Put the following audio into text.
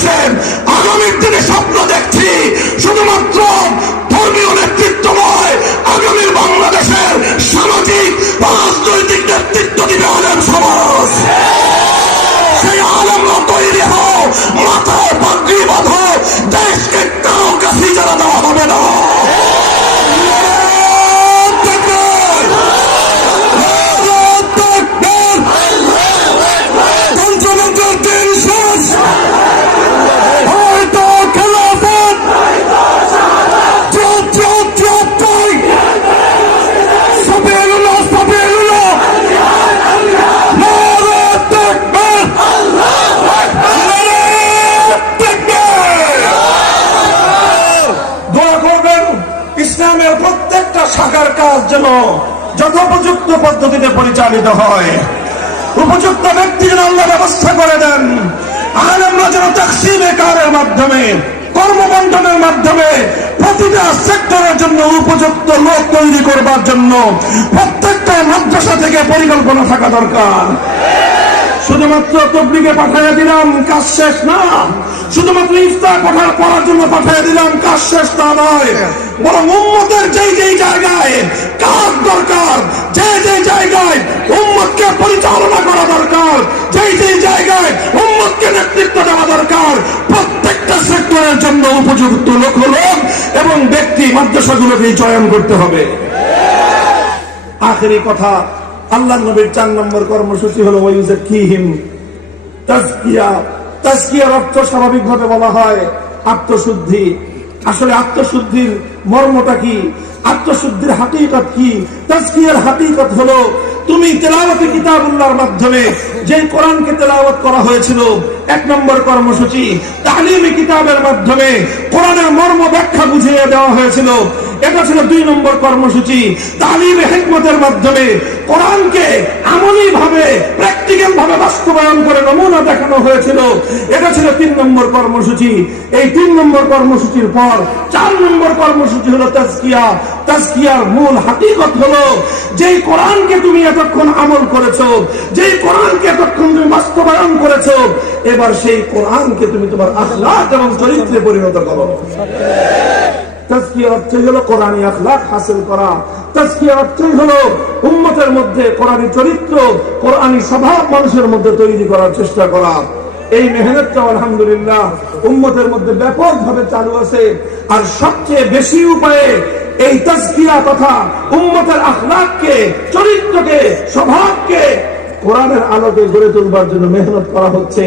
বাংলাদেশের আগামীর দিনে স্বপ্ন দেখছি শুধুমাত্র ধর্মীয় নেতৃত্ব নয়, আগামীর বাংলাদেশের সামাজিক রাজনৈতিক নেতৃত্ব দিবে আলেম সমাজ। সেই আলেমরা তৈরি হও, মাথায় পাগড়ি বাঁধো, দেশকে কাউকে ফিজারা দেওয়া হবে না। ইসলামের প্রত্যেকটা শাখার কাজ যেন যথোপযুক্ত পদ্ধতিতে পরিচালিত হয়, উপযুক্ত ব্যক্তি যেন আল্লাহ ব্যবস্থা করে দেন। আলেমরা যেন তাকসিমে কারের মাধ্যমে, কর্মবন্টনের মাধ্যমে প্রতিটা সেক্টরের জন্য উপযুক্ত লোক তৈরি করবার জন্য প্রত্যেকটা মাদ্রাসা থেকে পরিকল্পনা থাকা দরকার। শুধুমাত্র তবলিগে পাঠিয়ে দিলাম, কাজ শেষ না। শুধুমাত্র ইফতার পড়ার জন্য পাঠিয়ে দিলাম, কাজ শেষ তা নয়। বরং উম্মতের যেই যেই জায়গায় কাজ দরকার, যে যে জায়গায় উম্মতকে পরিচালনা করা দরকার, যেই যেই জায়গায় উম্মতকে নেতৃত্ব দেওয়া দরকার, প্রত্যেকটা সেক্টরের জন্য উপযুক্ত লোক এবং ব্যক্তি মাদ্রাসাগুলোকে চয়ন করতে হবে। আখেরি কথা, আল্লাহর নবীর 4 নম্বর কর্মসূচি হলো ওয়ায়ুযাক্কিহিম, তাজকিয়া। তাজকিয়ার অর্থ স্বাভাবিকভাবে বলা হয় আত্মশুদ্ধি। আসলে আত্মশুদ্ধির মর্মটা কি, আত্মশুদ্ধির হাকিকত কি? তাজকিয়ার হাকিকত হলো তুমি তেলাওয়াতে কিতাবুল্লাহর মাধ্যমে যে কোরআনকে তেলাওয়াত করা হয়েছিল 1 নম্বর কর্মসূচি, তালিমে কিতাবের মাধ্যমে কোরআনের মর্ম ব্যাখ্যা বুঝিয়ে দেওয়া হয়েছিল, এটা ছিল 2 নম্বর কর্মসূচি। তালিমে হিকমতের মাধ্যমে কোরআনকে আমলি ভাবে, প্র্যাকটিক্যাল ভাবে বাস্তবায়ন করে নমুনা দেখানো হয়েছিল, এটা ছিল 3 নম্বর কর্মসূচি। এই 3 নম্বর কর্মসূচির পর 4 নম্বর কর্মসূচি হলো তাজকিয়া। তাজকিয়ার মূল হাকিকত হলো যেই কোরআনকে তুমি এতক্ষণ আমল করেছো, যেই কোরআনকে এতক্ষণ তুমি বাস্তবায়ন করেছো, এবার সেই কোরআনকে তুমি তোমার আখলাক এবং চরিত্রে পরিণত করো। তাজকিয়ার অর্থ হলো কোরআনী আখলাক হাসিল করা। তাজকিয়ার অর্থ হলো উম্মতের মধ্যে কোরআনী চরিত্র, কোরআনী স্বভাব মানুষের মধ্যে তৈরি করার চেষ্টা করা। এই মেহনতটা আলহামদুলিল্লাহ উম্মতের মধ্যে ব্যাপকভাবে চালু আছে। আর সবচেয়ে বেশি উপায়ে এই তাজকিয়া তথা উম্মতের আখলাককে, চরিত্রকে, স্বভাবকে কোরআনের আলোকে গড়ে তুলবার জন্য মেহনত করা হচ্ছে।